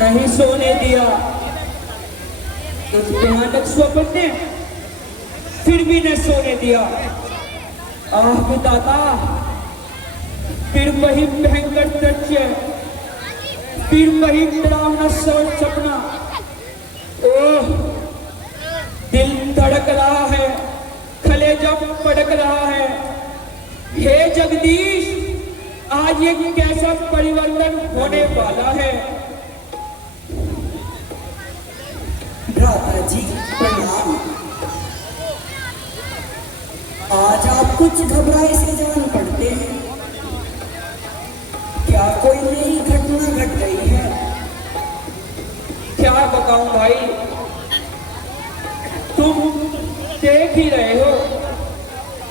नहीं सोने दिया इस भयानक स्वप्न ने, फिर भी न सोने दिया। आह विधाता, फिर वही भयंकर दृश्य, फिर वही डरावना सपना। ओह, दिल धड़क रहा है, कलेजा पड़क रहा है। हे जगदीश, आज ये कैसा परिवर्तन होने वाला है? भ्राता जी प्रणाम। आज आप कुछ घबराए से जान पड़ते हैं। क्या कोई नई घटना घट गई है? क्या बताऊं भाई, तुम देख ही रहे हो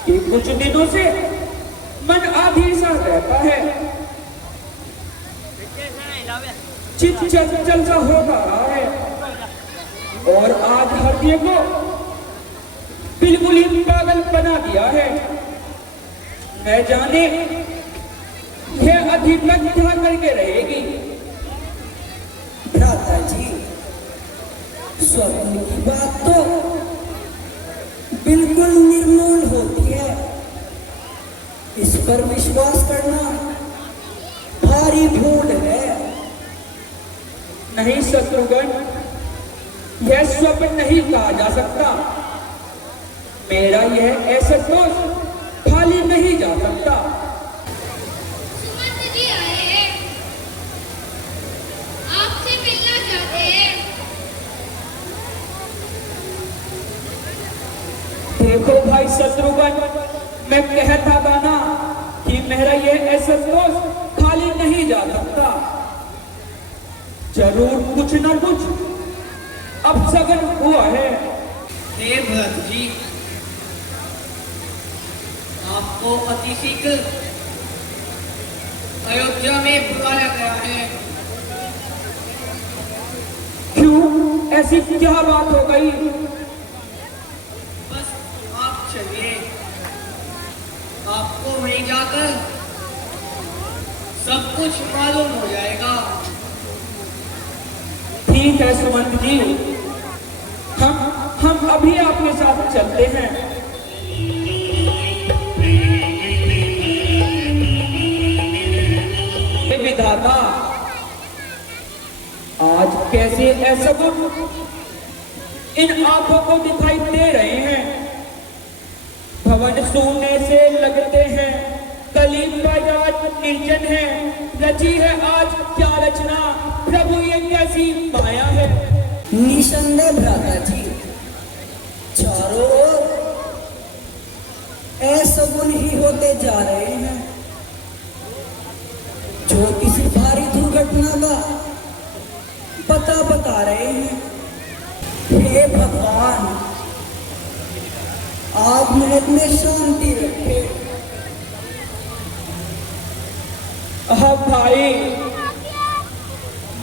कि कुछ दिनों से मन आधी सा रहता है, चित चंचल सा हो रहा है, और आज हृदय को बिल्कुल ही पागल बना दिया है। न जाने यह अधिक क्या करके रहेगी। भ्राता जी, स्वप्न की बात तो बिल्कुल निर्मूल होती है। इस पर विश्वास करना भारी भूल है। नहीं शत्रुघ्न, यह स्वप्न नहीं कहा जा सकता। मेरा यह ऐसा दोस्त खाली नहीं जा सकता। सुमंत जी आए हैं, आपसे मिलना चाहते हैं। देखो भाई शत्रुघ्न, मैं कहता था ना कि मेरा यह ऐसा दोस्त खाली नहीं जा सकता। जरूर कुछ न कुछ अब सगन हुआ है। हे भरत जी, आपको अति शीघ्र अयोध्या में बुलाया गया है। क्यों, ऐसी क्या बात हो गई? बस आप चलिए, आपको वहीं जाकर सब कुछ मालूम हो जाएगा। ठीक है सुमंत जी, हम अभी आपके साथ चलते हैं। हे विधाता, आज कैसे ऐसा इन आंखों को दिखाई दे रहे हैं? भवन सोने से लगते हैं, गली बाजार निर्जन है। रची है आज क्या रचना, प्रभु ये कैसी माया है। निसंदेह भ्राता जी, चारों ओर असगुन ही होते जा रहे हैं, जो किसी भारी दुर्घटना का पता बता रहे हैं। हे भगवान, आप महल में शांति रखे। अब भाई,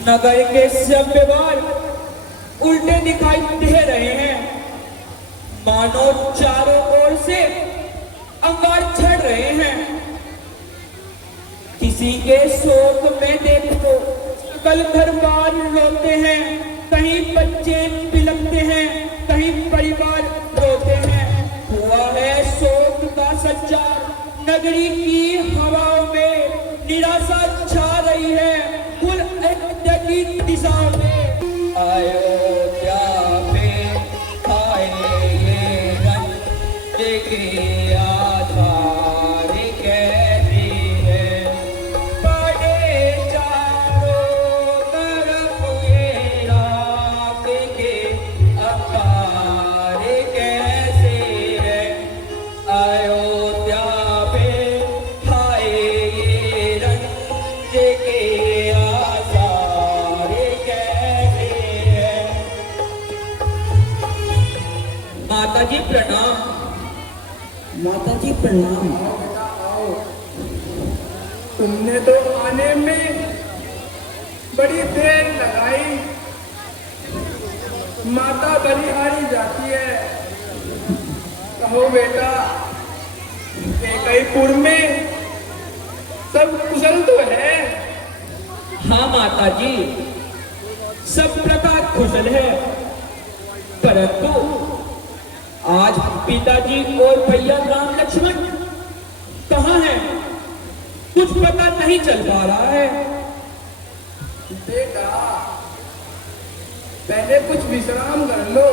नगर के सब व्यवहार उल्टे दिखाई दे रहे हैं, मानो चारों ओर से अंगार छड़ रहे हैं। किसी के शोक में देखो, कल घर बार रोते हैं, कहीं बच्चे बिलखते हैं, कहीं परिवार रोते हैं। हुआ है शोक का संचार, नगरी की हवाओं में निराशा छा रही है, कुल की दिशा में। अयोध्या में आए ये रंग के आधार कैसी है, बड़े चारों तरफ ये रात के अखाड़े कैसे है। अयोध्या में आए ये रंग के आधार कैसे है। माता जी प्रणाम। माता जी प्रणाम। तुमने तो आने में बड़ी देर लगाई। माता बलिहारी जाती है। कहो बेटा, कैकईपुर में सब कुशल तो है? हाँ माता जी, सब प्रकार कुशल है, परंतु आज पिताजी और भैया राम लक्ष्मण कहाँ हैं? कुछ पता नहीं चल पा रहा है। बेटा, पहले कुछ विश्राम कर लो,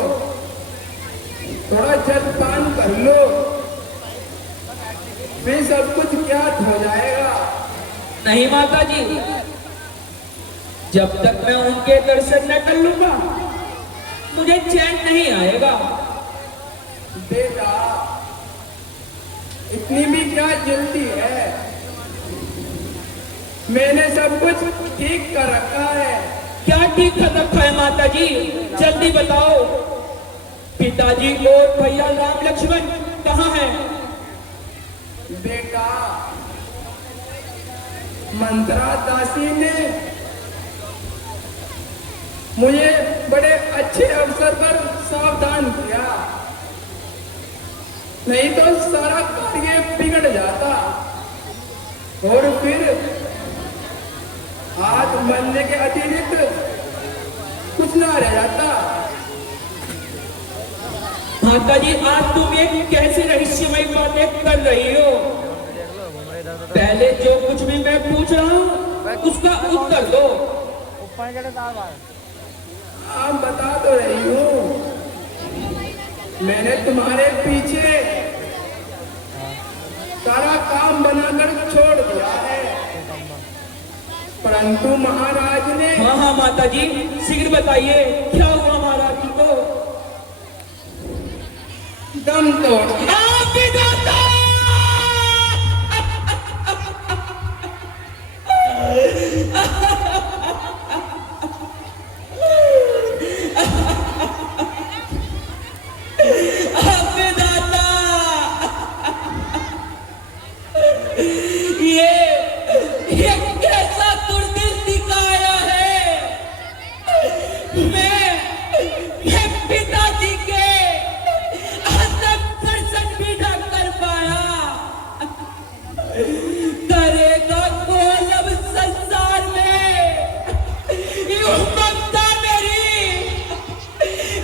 थोड़ा जलपान कर लो, फिर सब कुछ ज्ञात हो जाएगा। नहीं माता जी, जब तक मैं उनके दर्शन न कर लूंगा मुझे चैन नहीं आएगा। बेटा, इतनी भी क्या जल्दी है? मैंने सब कुछ ठीक कर रखा है। क्या ठीक कर रखा है माता जी? जल्दी बताओ। पिताजी और भैया राम लक्ष्मण कहाँ हैं? बेटा, मंत्रा दासी ने मुझे बड़े अच्छे अवसर पर सावधान किया, नहीं तो सारा कार्य बिगड़ जाता और फिर हाथ मरने के अतिरिक्त कुछ ना रह जाता। माता जी, आज तुम एक कैसी रहस्यमय बातें कर रही हो? पहले जो कुछ भी मैं पूछ रहा हूँ उसका उत्तर दो। आप बता तो रही हूँ, मैंने तुम्हारे पीछे सारा काम बनाकर छोड़ दिया है, परंतु महाराज ने। हाँ हाँ माता जी, शीघ्र बताइए क्या हुआ महाराज जी को? दम तोड़ दिया। ये कैसा दुर्दिन दिखाया है? मैं पिताजी के अंतिम दर्शन भी न कर पाया। करेगा कौन अब संसार में यूं ममता मेरी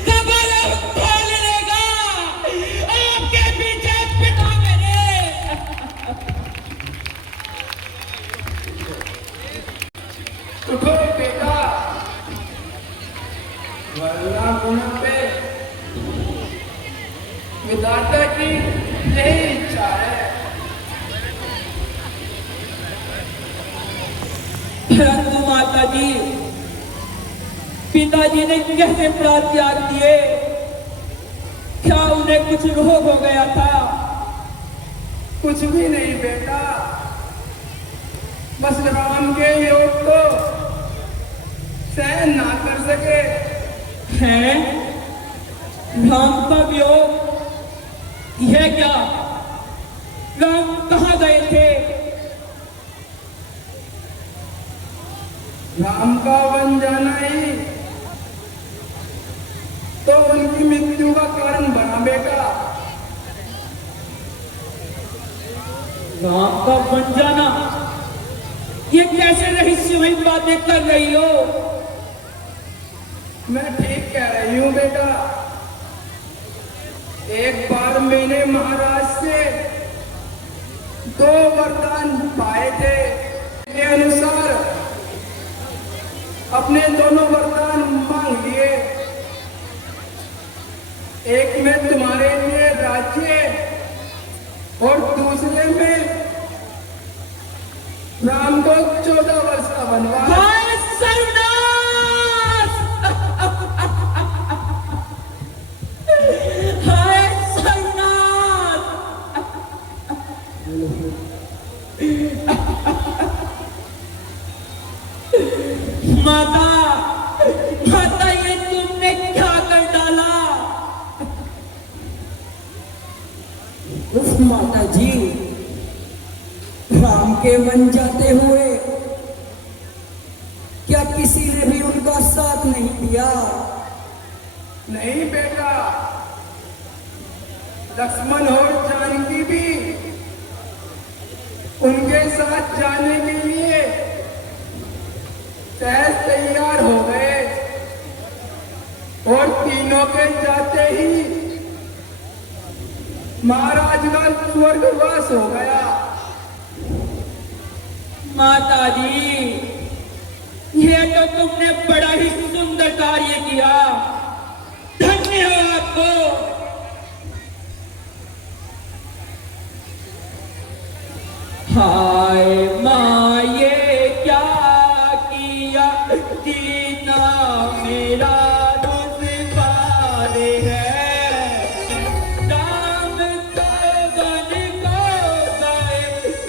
कबर खोल लेगा आपके पीछे पिता मेरे। उठो बेटा, वरना गुना पे विधाता की यही इच्छा है। परंतु माता जी, पिताजी ने कैसे प्राण त्याग दिए? क्या उन्हें कुछ रोग हो गया था? कुछ भी नहीं बेटा, बस राम के योग को सहन ना कर सके। हैं? राम का वियोग? यह क्या? राम कहाँ गए थे? राम का वन जाना ही तो उनकी मृत्यु का कारण बना बेटा। राम का बन जाना? ये कैसे रहस्यमय बातें कर रही हो? मैं ठीक कह रही हूँ बेटा। एक बार मैंने महाराज से 2 वरदान पाए थे, के अनुसार अपने दोनों वरदान मांग लिए। एक में तुम्हारे लिए राज्य और दूसरे में राम को 14 वर्ष का वनवास। हाय सर्वनाश! हाय सर्वनाश! माता, माता, ये तुमने क्या कर डाला? उफ माता जी, राम के वन जाते हुए क्या किसी ने भी उनका साथ नहीं दिया? नहीं बेटा, लक्ष्मण और जानकी भी उनके साथ जाने के लिए सहज तैयार हो गए। तीनों के जाते ही महाराज का स्वर्गवास हो गया। माता जी, ये तो तुमने बड़ा ही सुंदर कार्य किया, धन्य हो आपको। हाय माँ, ये क्या किया, जीना मेरा दुश्वार है। नाम सवन को गए,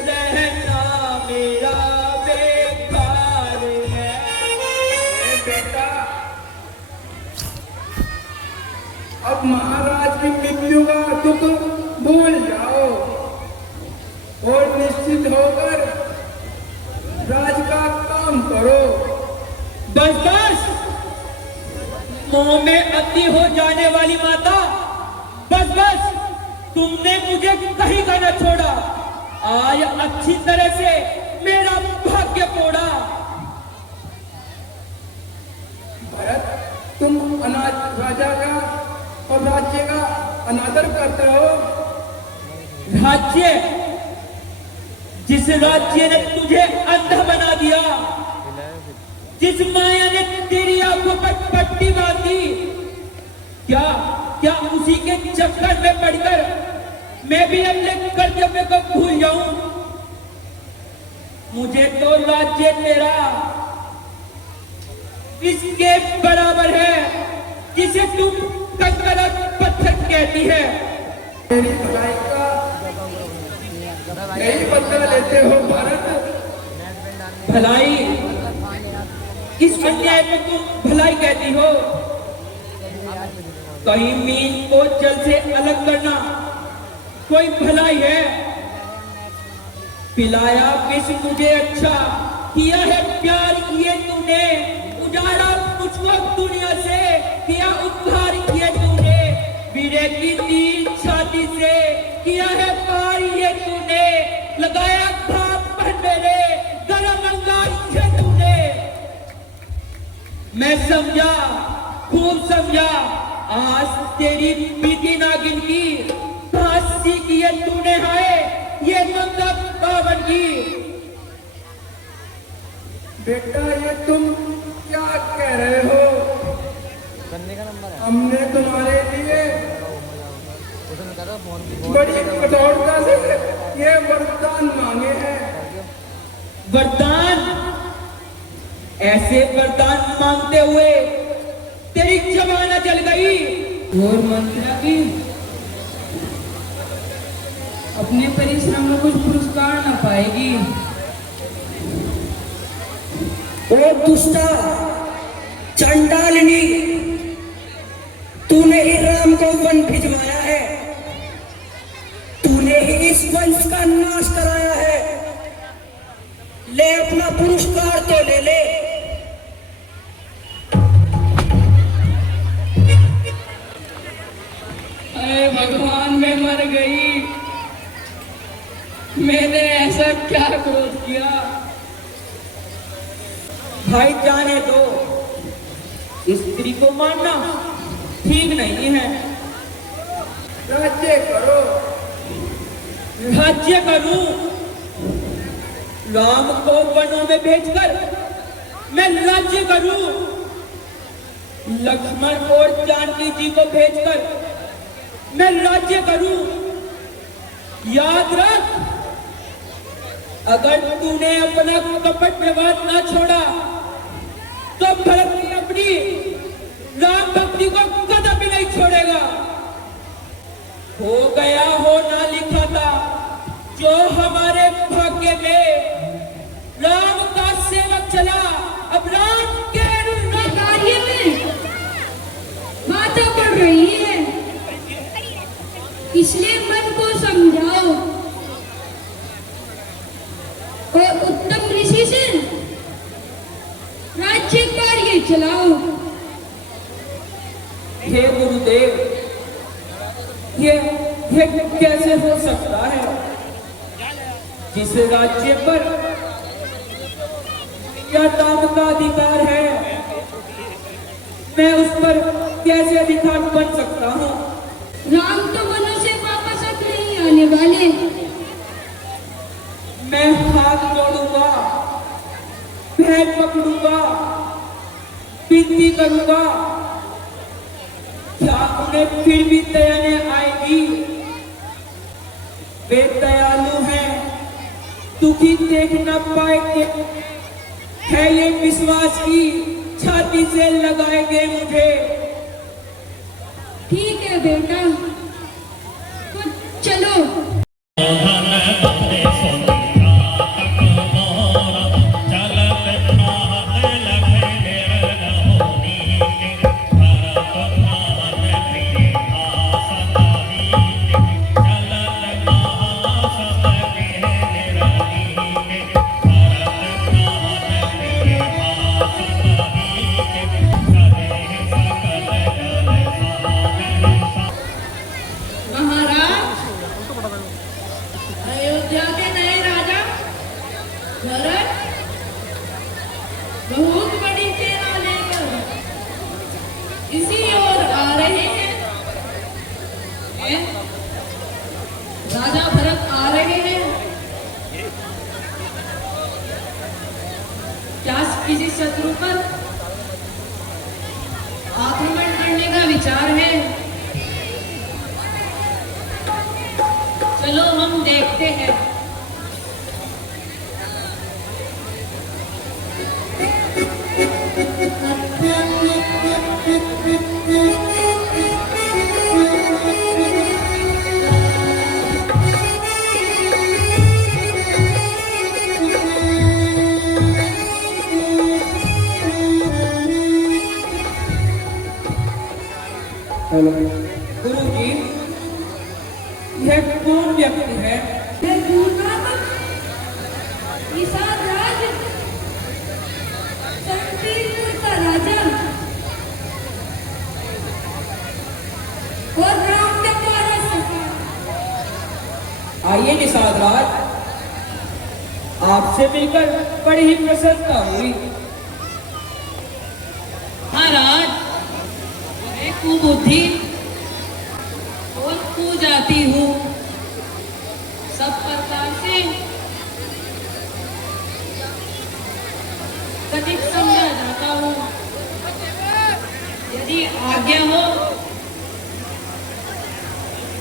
रहना मेरा बेकार है। बेटा, अब महाराज की मृत्यु का दुख भूल जाओ और निश्चित होकर राज का काम करो। बस बस, मोह में अति हो जाने वाली माता, बस बस, तुमने मुझे कहीं का न छोड़ा। आज अच्छी तरह से मेरा भाग्य तोड़ा। भरत, तुम राजा का और राज्य का अनादर करते हो। राज्य, जिस राज्य ने तुझे अंधा बना दिया, जिस माया ने तेरी आंखों पर पट्टी बांधी, क्या उसी के चक्कर में पड़कर मैं भी अपने कर्तव्य को भूल जाऊं? मुझे तो राज्य तेरा इसके बराबर है जिसे तुम कंकड़ और पत्थर कहती है। मेरी भलाई का नहीं बदला लेते हो भारत। भलाई, किस अन्याय को तुम भलाई कहती हो? कहीं मीन को जल से अलग करना कोई भलाई है? पिलाया विष मुझे अच्छा, किया है प्यार किए तूने, उजाड़ा मुझको दुनिया से, किया उपहार किए तूने, वीरे की तीर छाती से, किया है पार ये तूने, लगाया भाप पर मेरे, गरम अंगार किए तूने। मैं समझा, खूब समझा, आज तेरी बीती नागिन की फांसी की है तूने, हाय ये मंगल पावन की। बेटा, ये तुम क्या कह रहे हो? हमने तुम्हारे लिए बड़ी कठोरता से ये वरदान मांगे हैं। वरदान? ऐसे वरदान मांगते हुए तेरी जवाना जल गई। और मंत्रा की अपने परिश्रम में कुछ पुरस्कार ना पाएगी। ओ दुष्टा चंडालिनी, तूने ही राम को वन भिजवाया है, तूने ही इस वंश का नाश कराया है। ले अपना पुरस्कार तो ले ले। अरे भगवान, मैं मर गई। मैंने ऐसा क्या क्रोध किया? भाई जाने दो, स्त्री को मारना ठीक नहीं है। राज्य करो। राज्य करूं? राम को वनों में भेजकर मैं राज्य करूं? लक्ष्मण और जानकी जी को भेजकर मैं राज्य करूं? याद रख, अगर तूने अपना कपट व्यवहार ना छोड़ा तो भरत ने अपनी राम भक्ति को कदम भी नहीं छोड़ेगा। हो गया हो ना लिखा था जो हमारे भाग्य में, राम का सेवक चला, अब राम के कार्य में माता पड़ रही है, इसलिए मन को समझाओ और उत्तम ऋषि से राज्य कार्य चलाओ। हे गुरुदेव, ये कैसे हो सकता है? जिस राज्य पर या नाम का अधिकार है, मैं उस पर कैसे अधिकार बन सकता हूँ? राम तो वनों से वापस अब नहीं आने वाले। मैं हाथ जोड़ूंगा, पैर पकड़ूंगा, विनती करूंगा, क्या उन्हें फिर भी दया नहीं आएगी? वे दयालु हैं, दुखी देख न पाएंगे, है ये विश्वास की छाती से लगाएंगे मुझे। ठीक है बेटा, तो चलो। अयोध्या के नए राजा भरत बहुत बड़ी सेना लेकर इसी ओर आ रहे हैं। राजा भरत आ रहे हैं। क्या किसी शत्रु पर आक्रमण करने का विचार है? चलो हम देखते हैं। गुरु जी, यह कौन व्यक्ति है? मैं गुरुनानक निषाद राज संकीर्णपुर का राजा और राम का वारस। आइए निषाद राज, आपसे मिलकर बड़ी ही प्रसन्नता हुई। महाराज, मैं कुबुद्धि और कुजाति हूँ। सब प्रकार से कथित समझा जाता हूँ। यदि आज्ञा हो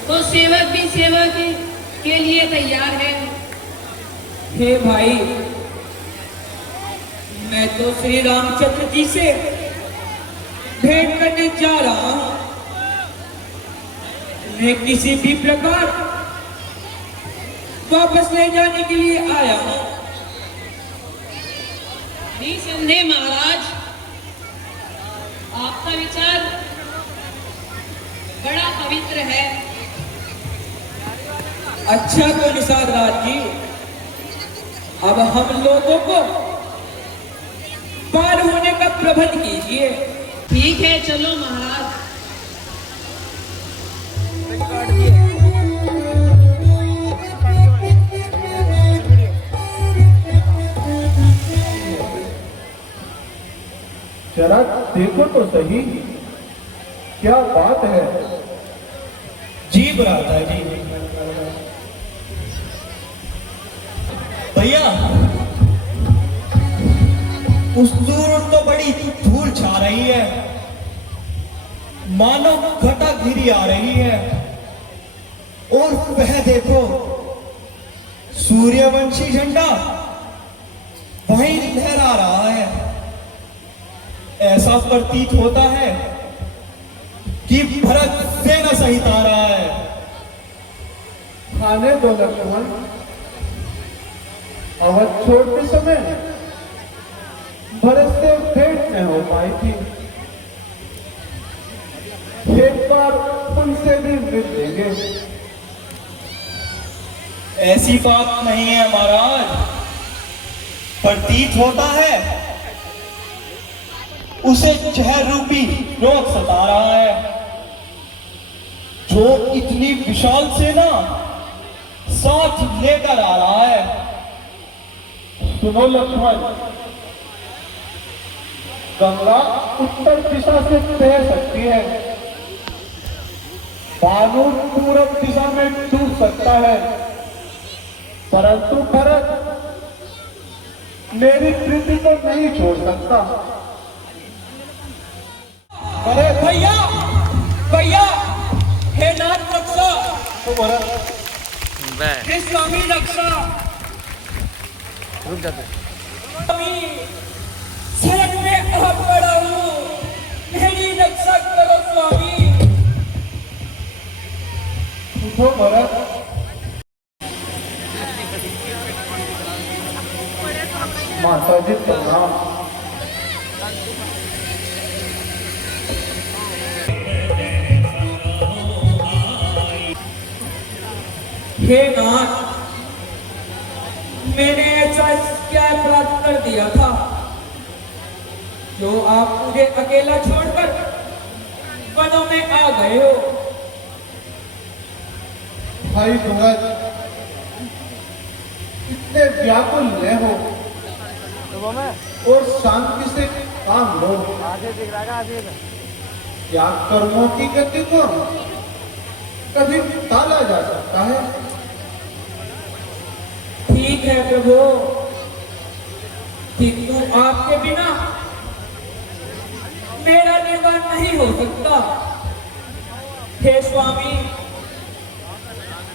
तो सेवक भी सेवा के लिए तैयार है। हे भाई, मैं तो श्री रामचंद्र जी से भेंट करने जा रहा हूं। मैं किसी भी प्रकार वापस ले जाने के लिए आया हूं। निसंदेह महाराज, आपका विचार बड़ा पवित्र है। अच्छा तो निषाद राज जी, अब हम लोगों को पार होने का प्रबंध कीजिए। ठीक है, चलो महाराज। जरा देखो तो सही, क्या बात है? जी भ्राता जी। भैया, उस दूर तो बड़ी धूल छा रही है, मानो घटा घिरी आ रही है। और वह देखो, सूर्यवंशी झंडा वहीं लहरा रहा है। ऐसा प्रतीत होता है कि भरत सेना सहित आ रहा है। खाने दो लक्ष्मण, अवध छोड़ते समय भरत से भेंट न हो पाई थी। एक बार उनसे भी मिल लेंगे। ऐसी बात नहीं है महाराज, प्रतीत होता है उसे जहर रूपी रोग सता रहा है, जो इतनी विशाल सेना साथ लेकर आ रहा है। सुनो लक्ष्मण, गंगा उत्तर दिशा से बह सकती है, बालू पूरब दिशा में डूब सकता है, परंतु भरत मेरी प्रीति को नहीं छोड़ सकता। भरत भैया भैया, हे नाथ रक्षा, तो भरत हे स्वामी रक्षा, स्वामी सड़क में आ पड़ा हूँ, मेरी रक्षा करो स्वामी। उठो भरत, माता जी प्रणाम। हे नाथ, मैंने ऐसा क्या अपराध कर दिया था जो आप मुझे अकेला छोड़कर वनों में आ गए हो? भाई भरत, इतने व्याकुल न हो और शांति से काम लो। क्या कर्मों की गति को कभी टाला जा सकता है? ठीक है प्रभु, किंतु आपके बिना मेरा निर्वाह नहीं हो सकता। हे स्वामी,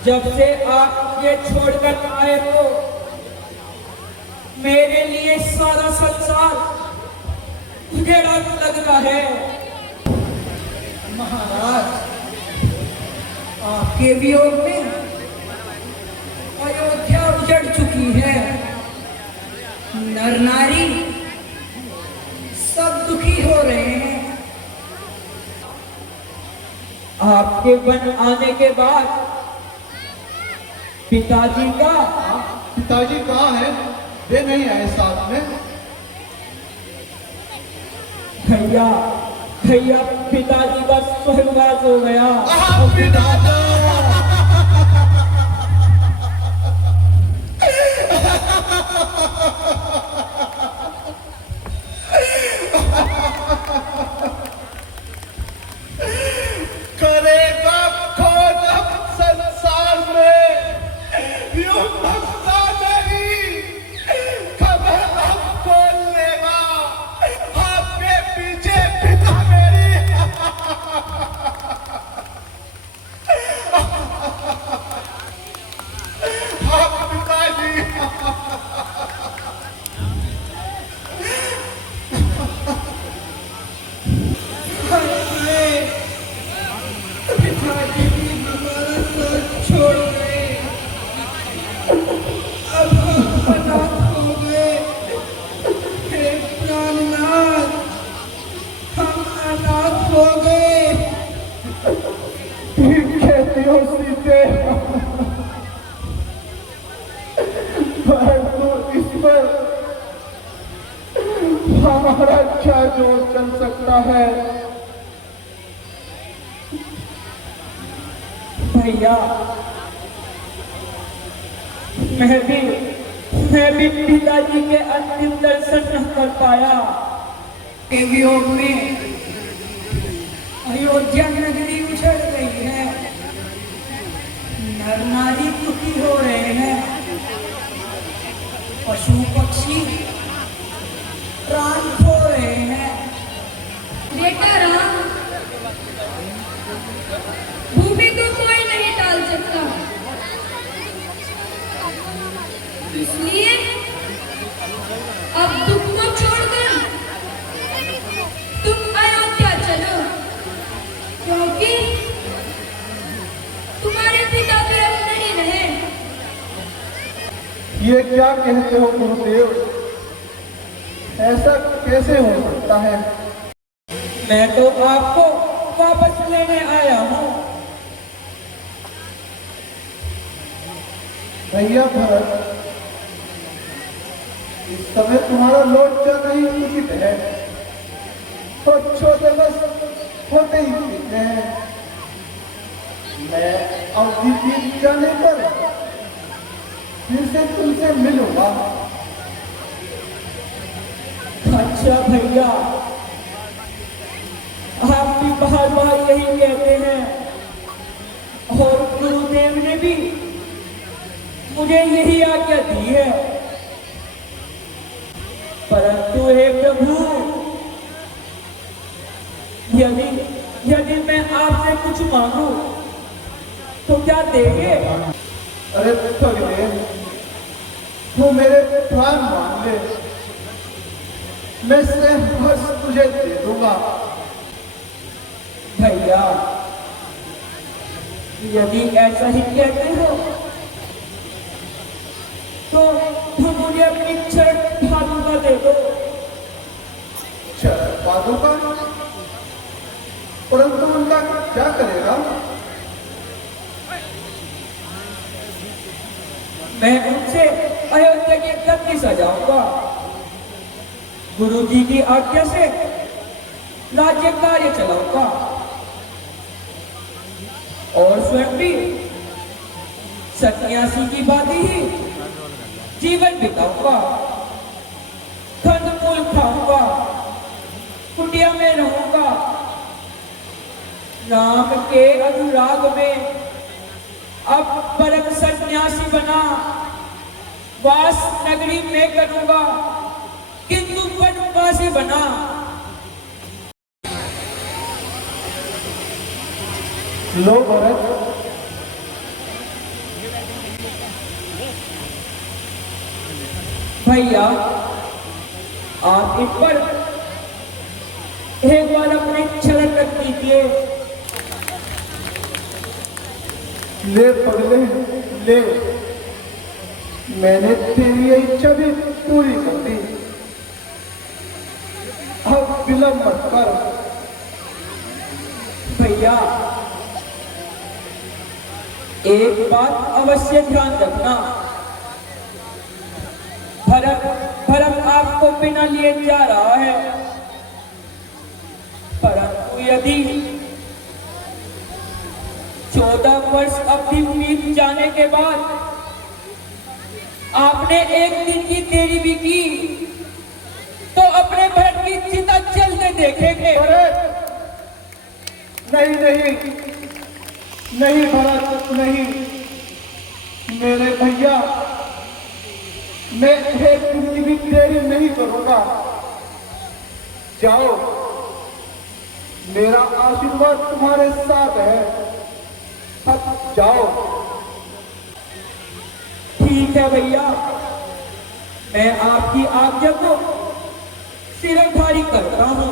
जब से आप मुझे छोड़कर आए हो, मेरे लिए सारा संसार उजेड़ा लगता है। महाराज, आपके वियोग में अयोध्या उजड़ चुकी है। नर नारी सब दुखी हो रहे हैं। आपके वन आने के बाद पिताजी का, पिताजी कहाँ हैं? वे नहीं आए साथ में। भैया भैया, पिताजी का स्वर्गवास हो गया। करेगा खोज अब संसार में, यूं भक्ता नहीं, खबर अब खोल लेगा आपके पीछे पिता मेरी। आप पिताजी, पिताजी भी हमारा साथ छोड़ गए। अब हम अनाथ हो गए। हे प्राणनाथ, हम अनाथ हो गए। ठीक कहती हो सीते, परंतु इस पर हमारा क्या जोर चल सकता है? भैया, मैं भी पिताजी के अंतिम दर्शन न कर पाया। के वियोग में अयोध्या नगरी उछड़ गई है। नर नारी दुखी हो रहे हैं। पशु पक्षी प्राण खो रहे हैं। बेटा राम, भूमि को कोई नहीं टाल सकता, इसलिए अब दुख को छोड़कर तुम अयोध्या चलो, क्योंकि तुम्हारे पिता फिर अब नहीं रहे। ये क्या कहते हो गुरुदेव? ऐसा कैसे हो सकता है? मैं तो आपको वापस लेने आया हूँ। भैया भरत, इस समय तुम्हारा लौट जाना ही उचित है। छोटे बस छोटे ही दिखते हैं। मैं अवधि बीत जाने पर फिर से तुमसे मिलूंगा। अच्छा भैया, मुझे यही आज्ञा दी है। परंतु हे प्रभु, यदि यदि मैं आपसे कुछ मांगू तो क्या देंगे? अरे पगले, तू मेरे प्राण मान ले, मैं से हर्ष तुझे दे दूंगा। भैया, यदि ऐसा ही कहते हो तो मुझे अपनी छठ भालूका दे दो। पादुका? परंतु उनका क्या करेगा? मैं उनसे अयोध्या की गद्दी सजाऊंगा, गुरु जी की आज्ञा से राज्य कार्य चलाऊंगा और स्वयं भी सन्यासी की बात ही जीवन बिताऊंगा। कंदमूल खाऊंगा, कुटिया में रहूंगा, राम के अनुराग में अब परम सन्यासी बना वास नगरी में करूंगा, किंतु वनवासी बना। लो भरत, भैया, आप इन पर एक बार अपनी शरण रख दीजिए। ले पगले, ले, मैंने तेरी ये इच्छा भी पूरी कर दी। अब विलंब मत कर। भैया, एक बात अवश्य ध्यान रखना, भरत आपको बिना लिए जा रहा है, परंतु यदि 14 वर्ष अवधि बीत जाने के बाद आपने एक दिन की देरी भी की तो अपने भरत की चिता जलते देखेंगे। अरे नहीं नहीं नहीं भरत, नहीं मेरे भैया, मैं एक दिन की भी देरी नहीं करूंगा। जाओ, मेरा आशीर्वाद तुम्हारे साथ है, अब जाओ। ठीक है भैया, मैं आपकी आज्ञा को सिरधारी करता हूं।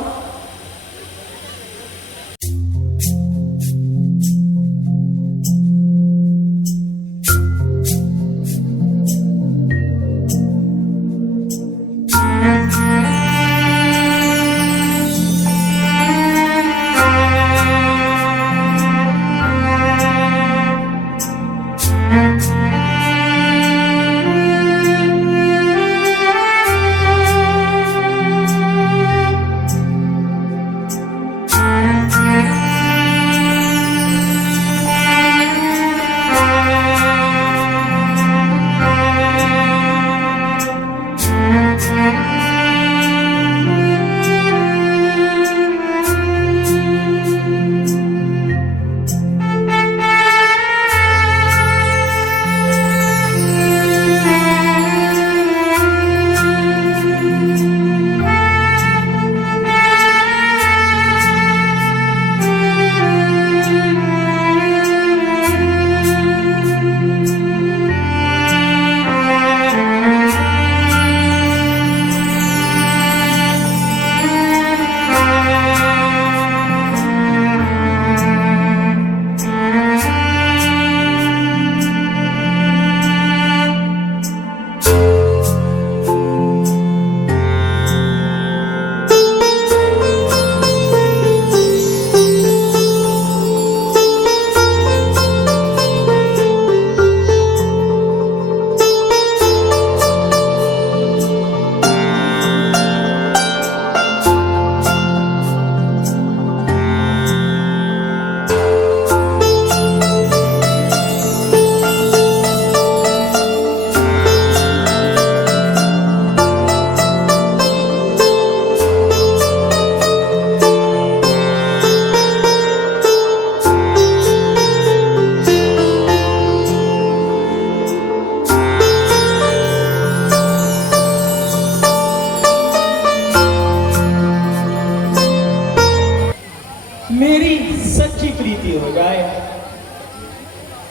मेरी सच्ची प्रीति हो जाए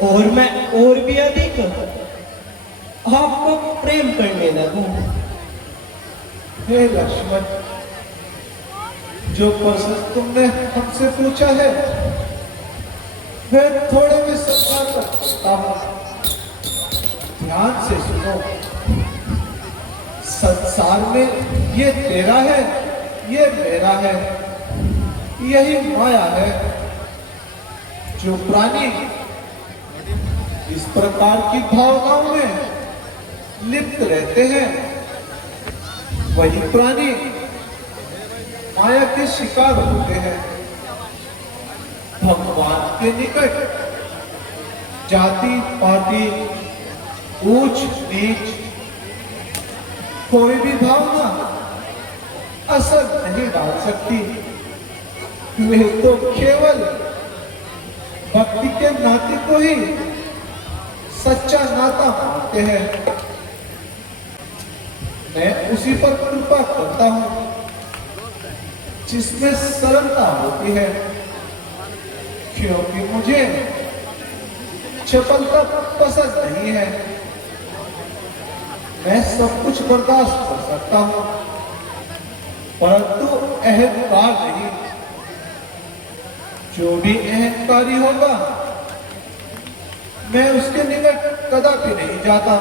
और मैं और भी अधिक आपको प्रेम करने लगूं। हे लक्ष्मण, जो प्रश्न तुमने हमसे पूछा है वह थोड़े में समझा सकता हूं। ध्यान से सुनो। संसार में ये तेरा है, ये मेरा है, यही माया है। जो प्राणी इस प्रकार की भावनाओं में लिप्त रहते हैं वही प्राणी माया के शिकार होते हैं। भगवान के निकट जाति पाति ऊंच नीच कोई भी भावना असर नहीं डाल सकती। वे तो केवल भक्ति के नाते को ही सच्चा नाता मानते हैं। मैं उसी पर कृपा करता हूं जिसमें सरलता होती है, क्योंकि मुझे चपलता पसंद नहीं है। मैं सब कुछ बर्दाश्त कर सकता हूं परंतु अहंकार नहीं। जो भी अहंकारी होगा मैं उसके निकट कदापि नहीं जाता,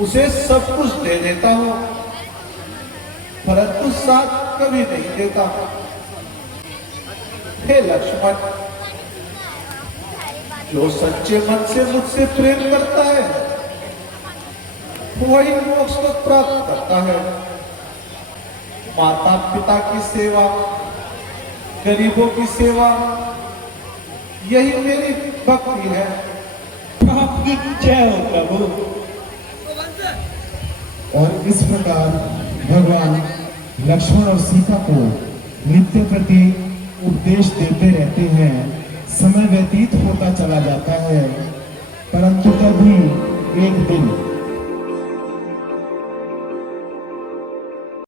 उसे सब कुछ दे देता हूं परंतु साथ कभी नहीं देता। हे लक्ष्मण, जो सच्चे मन से मुझसे प्रेम करता है वही मोक्ष को प्राप्त करता है। माता पिता की सेवा, गरीबों की सेवा, यही मेरी भक्ति है। आपकी जय हो प्रभु। और इस प्रकार भगवान लक्ष्मण और सीता को नित्य प्रति उपदेश देते रहते हैं। समय व्यतीत होता चला जाता है परंतु तभी एक दिन